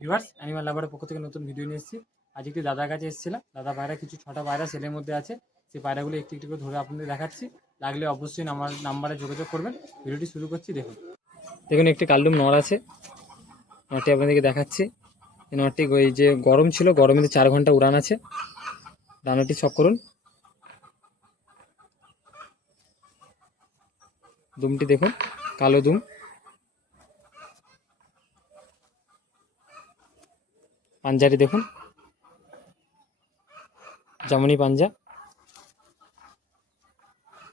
Viewers, animal লাভারের পক্ষ থেকে নতুন ভিডিও নিয়ে এসেছি। আজ একটি দাদার কাছে এসেছিলাম। দাদা পায়রা কিছু 6টা পায়রা সেলের মধ্যে আছে। সেই পায়রাগুলো একটু একটু করে ধরে আপনাদের দেখাচ্ছি। লাগলে অবশ্যই আমার নাম্বারে যোগাযোগ করবেন। ভিডিওটি শুরু করছি। দেখুন দেখুন একটি কালদম নর আছে। নরটি আপনাদেরকে দেখাচ্ছি। এই নরটি ওই যে গরম ছিল, গরমে 4 ঘন্টা উড়ান আছে। ডানাটি শক করুন। দুমটি দেখুন, কালো দুম। পাঞ্জাটি দেখুন, জামনি পাঞ্জা।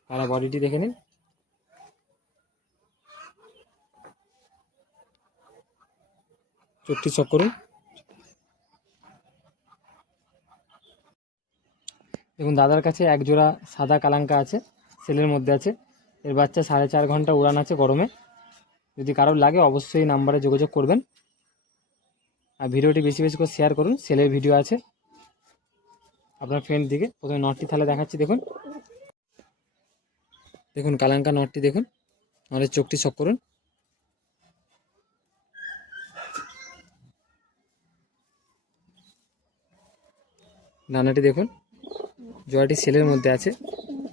পায়রা বডিটি দেখে নিন। চোখটি শক করুন। দেখুন দাদার কাছে এক জোড়া সাদা কালাঙ্কা আছে, সেলের মধ্যে আছে। এর বাচ্চা 4.5 ঘন্টা উড়ান আছে গরমে। যদি কারোর লাগে অবশ্যই নাম্বারে যোগাযোগ করবেন। আর ভিডিওটি বেশি বেশি করে শেয়ার করুন। সেলের ভিডিও আছে আপনার ফ্রেন্ড দিকে। প্রথমে নটটি তাহলে দেখাচ্ছি। দেখুন দেখুন কালাঙ্কা নটটি দেখুন। নটের চোখটি শক করুন। ডানাটি দেখুন। জোড়াটি সেলের মধ্যে আছে,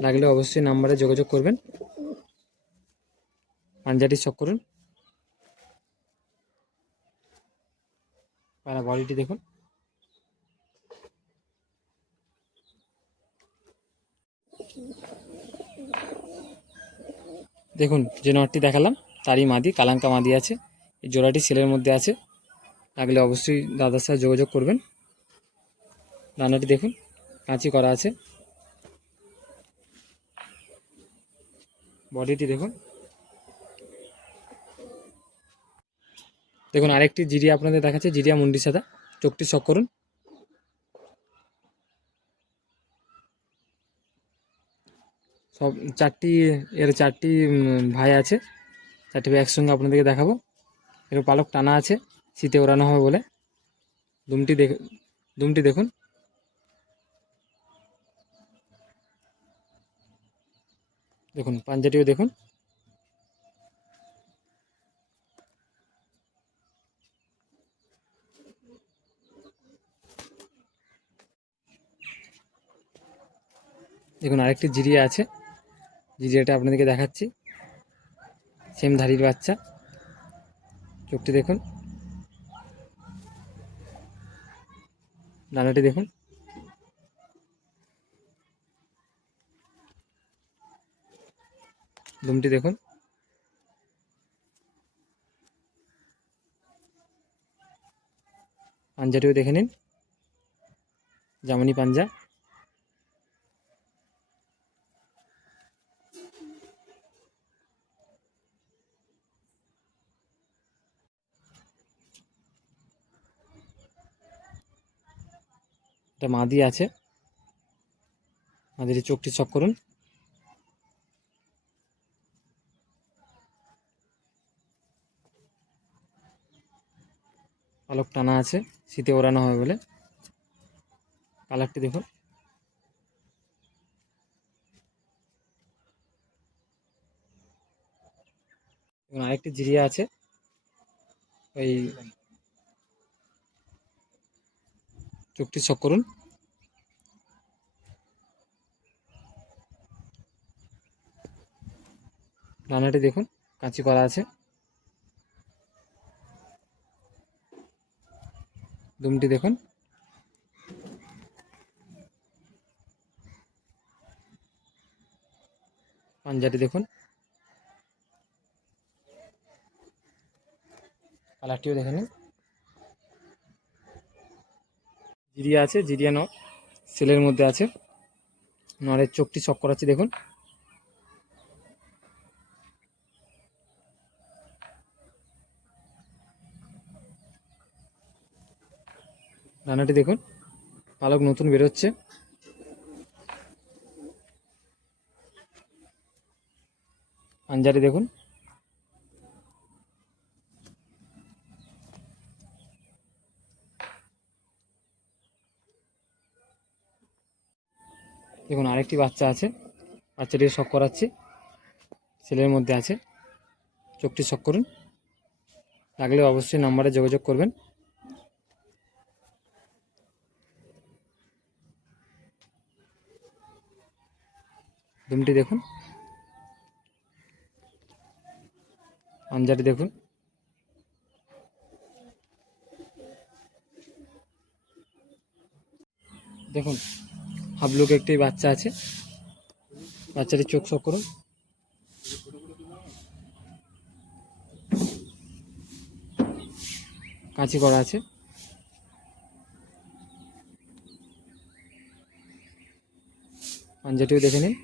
লাগলে অবশ্যই নাম্বারে যোগাযোগ করবেন। পাঞ্জাটি শক করুন। পায়রা বডিটি দেখুন। দেখুন যে নটটি দেখালাম তারই মাদি, কালাঙ্কা মাদি আছে। এই জোড়াটি সেলের মধ্যে আছে, লাগলে অবশ্যই দাদার সাথে যোগাযোগ করবেন। ডানাটি দেখুন, কাঁচি করা আছে। বডিটি দেখুন। দেখুন আরেকটি জিরিয়া আপনাদের দেখাচ্ছে, জিরিয়া মুন্ডি সাদা। চোখটি শক করুন। সব চারটি ভাই আছে। চারটি ভাই একসঙ্গে আপনাদেরকে দেখাবো। এর পালক টানা আছে, শীতে ওড়ানো হবে বলে। দুমটি দেখুন। দেখুন পাঞ্জাটিও দেখুন। দেখুন আরেকটি জিরিয়া আছে, জিরিয়াটা আপনাদেরকে দেখাচ্ছি। সেম ধাড়ির বাচ্চা। চোখটি দেখুন। ডানাটি দেখুন। দুমটি দেখুন। পাঞ্জাটিও দেখে নিন, জামানি পাঞ্জা। এটা মাদি আছে, মাদির চোখটি চক করুন। পালক টানা আছে, শীতে ওড়ানো হবে বলে। কালারটি দেখুন। এবং আরেকটি জিরিয়া আছে, ওই চোখটি চক করুন। ডানাটি দেখুন, কাঁচি করা আছে। দুমটি দেখুন। পাঞ্জাটি দেখুন। কালারটিও দেখে নিন। জিরিয়া আছে, জিরিয়া নর সেলের মধ্যে আছে। নরের চোখটি চক করাচ্ছি দেখুন। ডানাটি দেখুন, পালক নতুন বেরোচ্ছে। পাঞ্জাটি দেখুন। দেখুন আরেকটি বাচ্চা আছে, বাচ্চাটি শক করাচ্ছি। সেলের মধ্যে আছে, চোখটি শক করুন। লাগলে অবশ্যই নাম্বারে যোগাযোগ করবেন। ডিমটি দেখুন, পাঞ্জাটি দেখুন। দেখুন হাবলুকে একটি বাচ্চা আছে, বাচ্চাটি চোখ শোক করুন। কাঁচি করা আছে। পাঞ্জাটিও দেখে নিন।